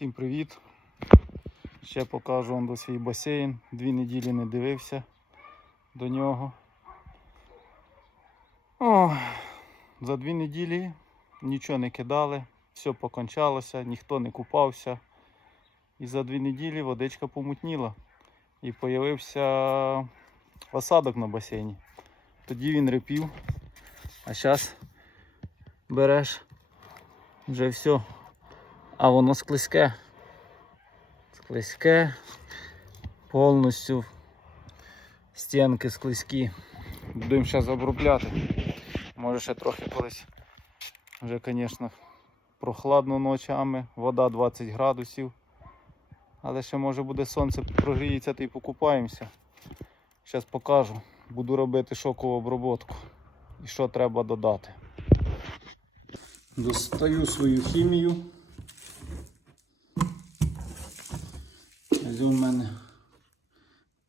Всім привіт! Ще покажу вам до свій басейн. Дві неділі не дивився до нього. О, за дві неділі нічого не кидали, все покончалося, ніхто не купався. І за дві неділі водичка помутніла. І з'явився осадок на басейні. Тоді він репів, а зараз береш вже все. А воно склизьке. Склизьке. Повністю стінки склизькі. Будемо зараз обробляти. Може ще трохи колись. Вже, звісно, прохладно ночами, вода 20 градусів. Але ще може буде сонце прогріється та й покупаємося. Зараз покажу. Буду робити шокову оброботку. І що треба додати. Достаю свою хімію. Ось у мене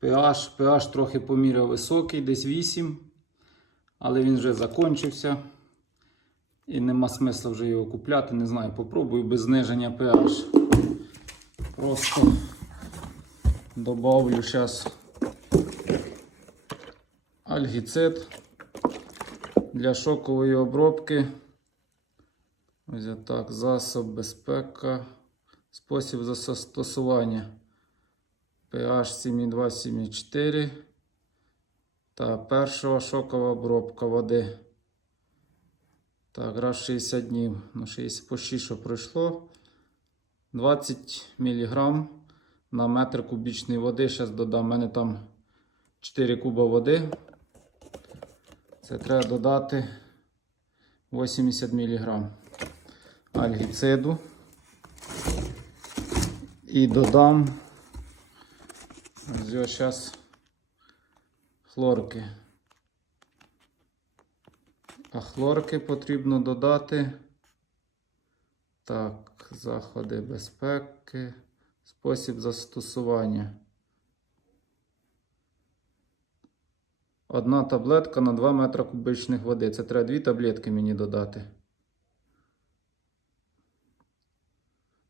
pH, pH трохи поміряв високий, десь 8, але він вже закінчився. І нема смисла вже його купляти, не знаю, попробую без зниження pH. Просто добавлю зараз альгіцид для шокової обробки. Ось так, засоб безпека, спосіб застосування pH 7,2-7,4 та перша шокова обробка води. Так, раз 60 днів, ну 60 почти що пройшло. 20 мг на метр кубічної води. Зараз додам, у мене там 4 куба води. Це треба додати 80 мг альгіциду. І додам ось зараз хлорки. А хлорки потрібно додати. Так, заходи безпеки, спосіб застосування. Одна таблетка на 2 метри кубічних води. Це треба дві таблетки мені додати.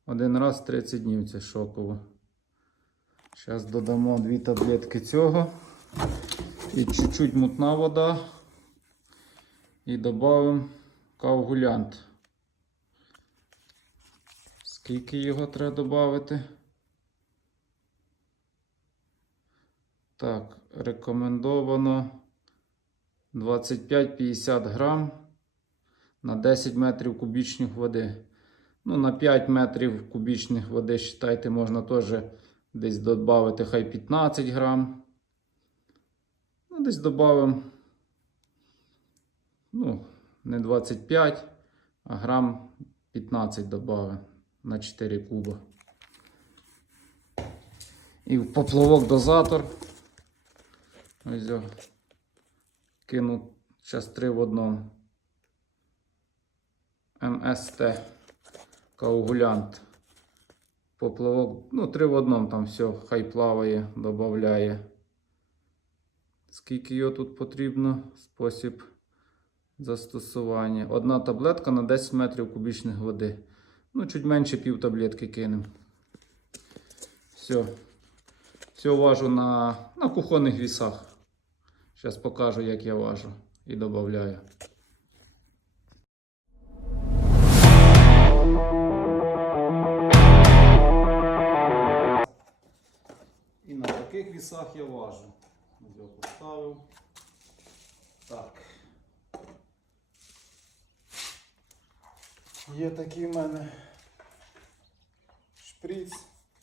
Один раз 30 днів це шоково. Зараз додамо дві таблетки цього. І чуть-чуть мутна вода. І додамо коагулянт. Скільки його треба додати? Так, рекомендовано 25-50 грам на 10 метрів кубічних води. Ну, на 5 метрів кубічних води, вважайте, можна теж десь додати хай 15 грам. Ну, десь додамо, ну, не 25, а грам 15 додамо на 4 куба. І в поплавок дозатор. Ось кину зараз 3 в одному. МСТ коагулянт. Поплавок, ну, 3 в одному там все, хай плаває, додає. Скільки його тут потрібно? Спосіб застосування. Одна таблетка на 10 метрів кубічних води. Ну, чуть менше пів таблетки кинемо. Все. Все важу на, на кухонних вісах. Зараз покажу, як я важу і додаю. Таких вісах я важу. Його поставив. Так. Є такий в мене шприц.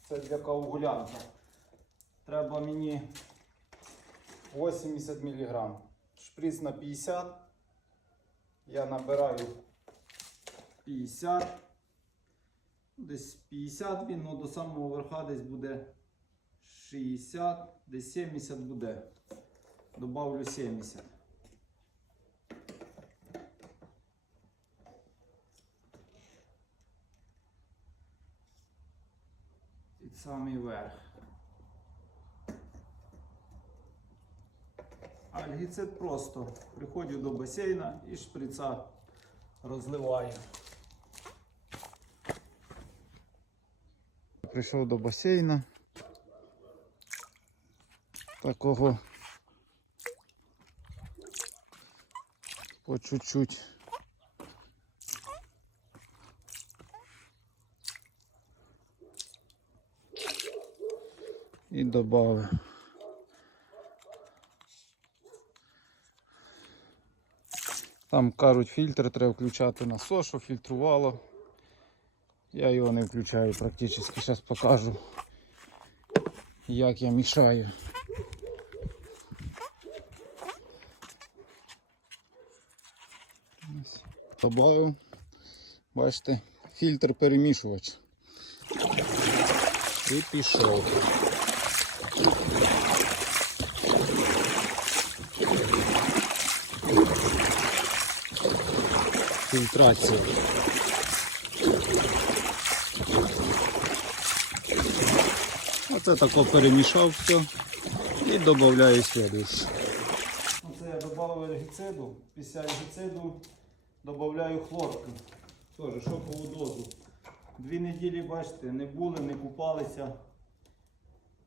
Це для коагулянта. Треба мені 80 мг. Шприц на 50. Я набираю 50. Десь 50 він, ну до самого верха десь буде 60, десь 70 буде. Добавлю 70. Під самий верх. Альгіцид просто приходжу до басейна і шприца розливаю. Прийшов до басейна. Такого по чуть-чуть. І додав. Там кажуть, фільтр треба включати на СО, щоб фільтрувало. Я його не включаю практично. Зараз покажу, як я мішаю. Добавив, бачите, фільтр перемішувач. І пішов. Фільтрація. Оце тако перемішав все і додаю слідуюче. Оце я додав ергіциду. Після ергіциду додаю хлорки. Теж шокову дозу. Дві неділі, бачите, не були, не купалися.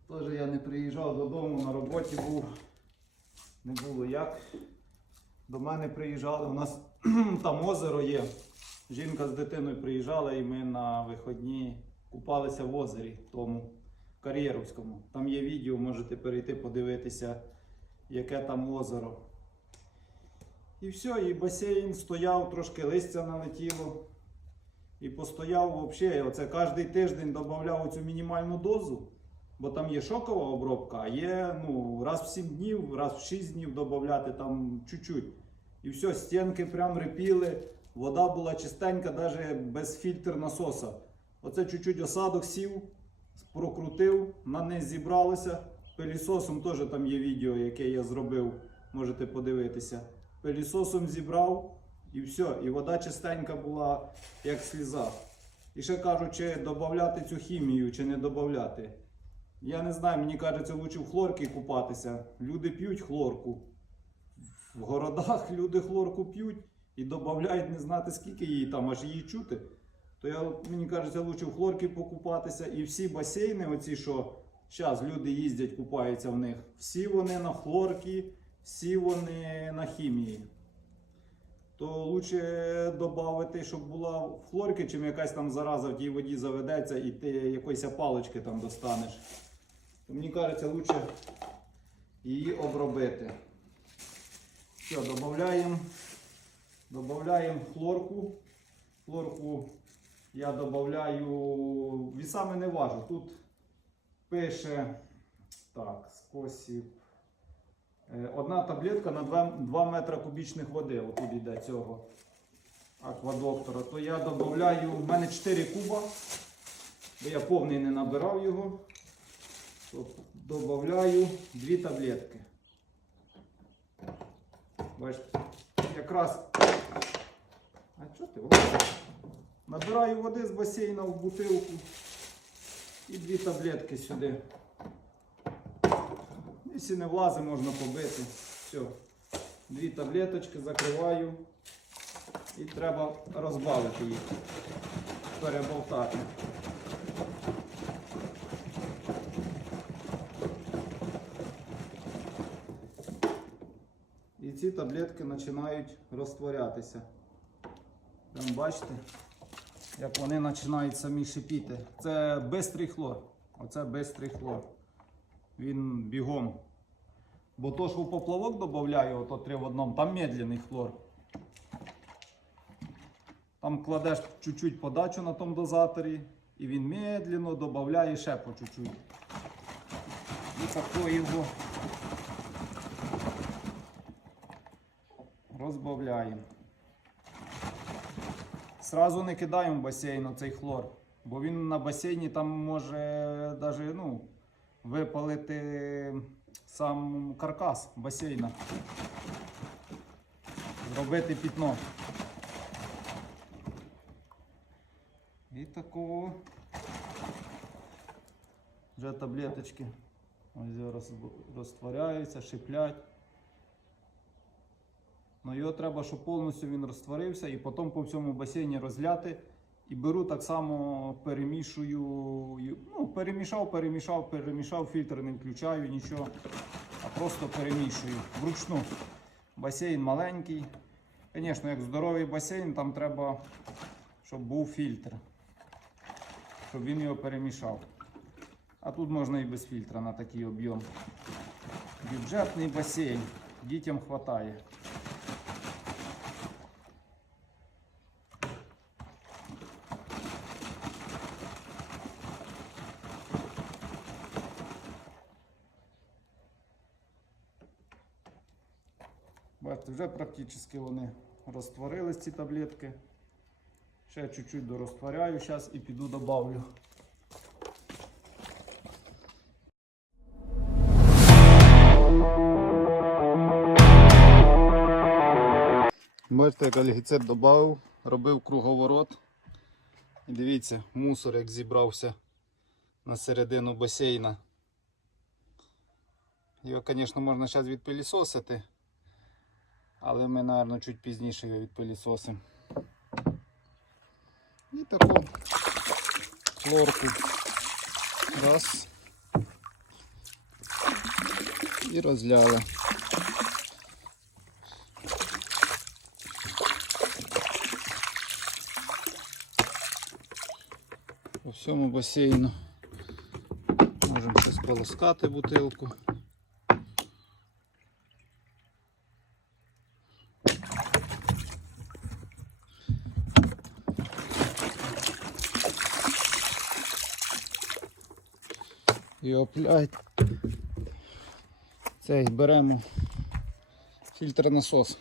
Теж я не приїжджав додому, на роботі був. Не було як. До мене приїжджали. У нас там озеро є. Жінка з дитиною приїжджала і ми на виходні купалися в озері тому Кар'єровському. Там є відео, можете перейти подивитися, яке там озеро. І все, і басейн стояв, трошки листя налетіло. І постояв взагалі. Оце кожен тиждень додавав цю мінімальну дозу, бо там є шокова обробка, а є ну, раз в 7 днів, раз в 6 днів додати там чуть-чуть. І все, стінки прям репіли, вода була чистенька, навіть без фільтр насоса. Оце чуть-чуть осадок сів, прокрутив, на низ зібралося. Пилісосом теж там є відео, яке я зробив, можете подивитися. Пилісосом зібрав і все, і вода чистенька була, як сліза. І ще кажуть, чи додати цю хімію, чи не додати. Я не знаю, мені кажеться, лучше в хлорці купатися. Люди п'ють хлорку. В городах люди хлорку п'ють і додають не знати, скільки її там, аж її чути. То я, мені кажеться, лучше в хлорці покупатися. І всі басейни, оці, що зараз люди їздять, купаються в них, всі вони на хлорці, всі вони на хімії. То лучше додати, щоб була в хлорці, чим якась там зараза в тій воді заведеться і ти якоїсь палички там достанеш. То мені кажеться, лучше її обробити. Все, додаємо додаємо хлорку. Хлорку я додаю, вісами не важу. Тут пише так, спосіб. Е, Одна таблетка на 2, 2 метри кубічних води. Отут йде цього аквадоктора. То я додаю, в мене 4 куба, бо я повний не набирав його. То додаю 2 таблетки. Бачите, якраз. А що ти? Набираю води з басейна в бутилку і дві таблетки сюди. Якщо не влазить, можна побити. Все. Дві таблеточки закриваю і треба розбавити їх, переболтати. І ці таблетки починають розтворятися. Там бачите, як вони починають самі шипіти. Це бистрий хлор. Оце бистрий хлор. Він бігом. Бо то, що в поплавок додаю, ото три в одному, там медленний хлор. Там кладеш чуть-чуть подачу на тому дозаторі, і він медленно додає ще по чуть-чуть. І такої його розбавляємо. Сразу не кидаємо в басейн цей хлор, бо він на басейні там може даже, ну, випалити сам каркас басейна. Зробити пітно. І такого вже таблеточки ось роз- розтворяються, шиплять. Ну його треба, щоб повністю він розтворився і потім по всьому басейні розляти І беру так само, перемішую. Ну, перемішав, перемішав, перемішав, фільтр не включаю, нічого. А просто перемішую вручну. Басейн маленький. Звісно, як здоровий басейн, там треба, щоб був фільтр. Щоб він його перемішав. А тут можна і без фільтра на такий об'єм. Бюджетний басейн. Дітям вистачає. Бачите, вже практично вони розтворились ці таблетки. Ще чуть-чуть дорозтворяю зараз і піду добавлю. Бачите, як альгіцид додав, робив круговорот. І дивіться, мусор як зібрався на середину басейна. Його, звісно, можна зараз відпилісосити, але ми, мабуть, чуть пізніше його відпилісосимо. І таку хлорку. Раз. І розляли. По всьому басейну. Можемо ще сполоскати бутилку. І опять цей беремо фільтр насос.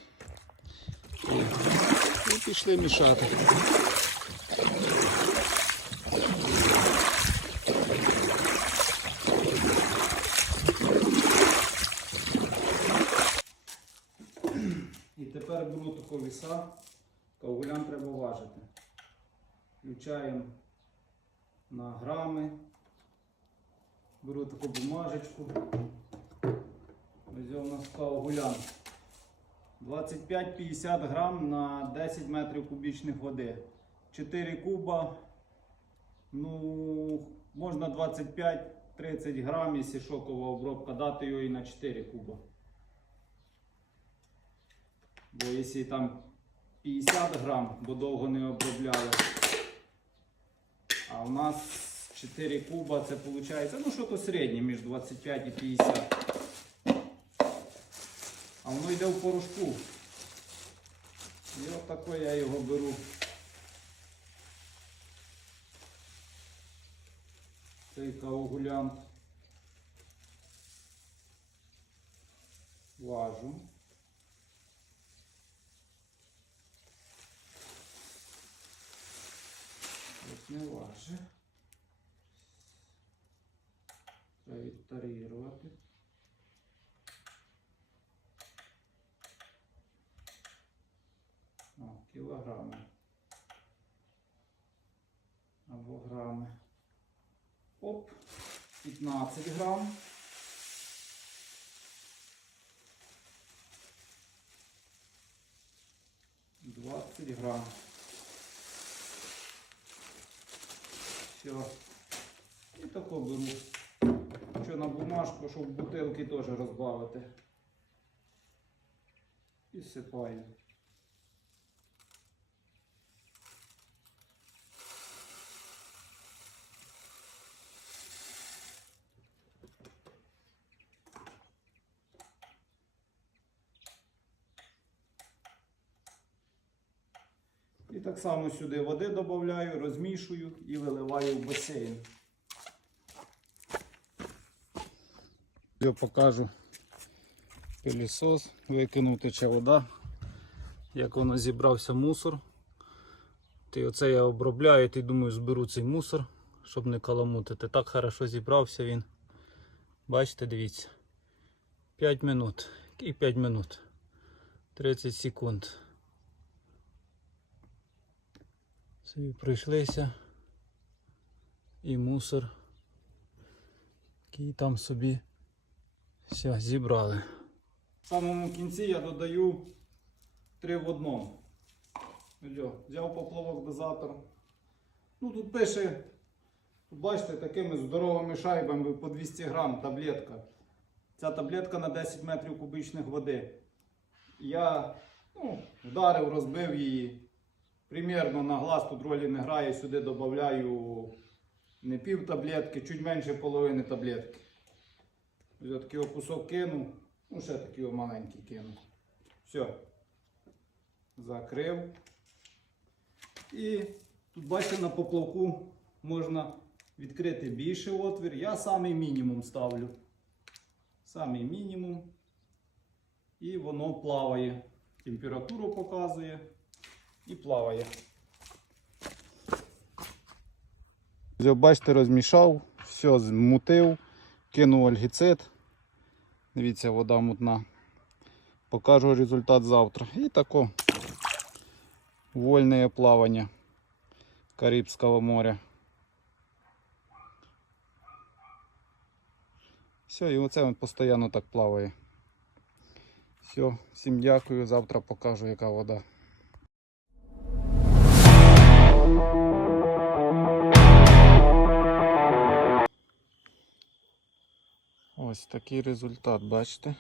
І пішли мішати. І тепер беру таку віса, кавулян треба важити. Включаємо на грами. Беру таку бумажечку. Ось у нас кавулян. 25-50 грам на 10 метрів кубічних води. 4 куба. Ну, можна 25-30 грам, якщо шокова обробка, дати його і на 4 куба. Бо якщо там 50 грам, бо довго не обробляли, а у нас 4 куба, це виходить, ну що то середнє між 25 і 50. А воно йде в порошку. І от тако я його беру. Цей коагулянт. Важу. Ось не важе. Треба відтарірувати. О, кілограми. Або грами. Оп, 15 грам. Двадцять грам. Все. І тако беру. Що на бумажку, щоб бутилки теж розбавити. І сипаю. І так само сюди води додаю, розмішую і виливаю в басейн. Я покажу пилісос, викинув тече вода, як воно зібрався мусор. Ти оце я обробляю, ти думаю, зберу цей мусор, щоб не каламутити. Так хорошо зібрався він. Бачите, дивіться. 5 минут. Який 5 минут? 30 секунд. Собі пройшлися. І мусор. Який там собі все, зібрали. В самому кінці я додаю 3 в одному. Взяв поплавок дозатор, Ну тут пише, тут бачите, такими здоровими шайбами по 200 грам таблетка. Ця таблетка на 10 метрів кубічних води. Я ну, вдарив, розбив її. Примірно на глаз тут ролі не грає, сюди додаю не пів таблетки, чуть менше половини таблетки. Ось такий кусок кинув, ну ще такий маленький кинув. Все. Закрив. І тут бачите, на поплавку можна відкрити більший отвір. Я самий мінімум ставлю. Самий мінімум. І воно плаває. Температуру показує і плаває. Бачите, розмішав, все змутив, кинув альгіцид. Дивіться, вода мутна. Покажу результат завтра. І тако вольне плавання Карибського моря. Все, і оце він постійно так плаває. Все, всім дякую. Завтра покажу, яка вода. Ось такий результат, бачите?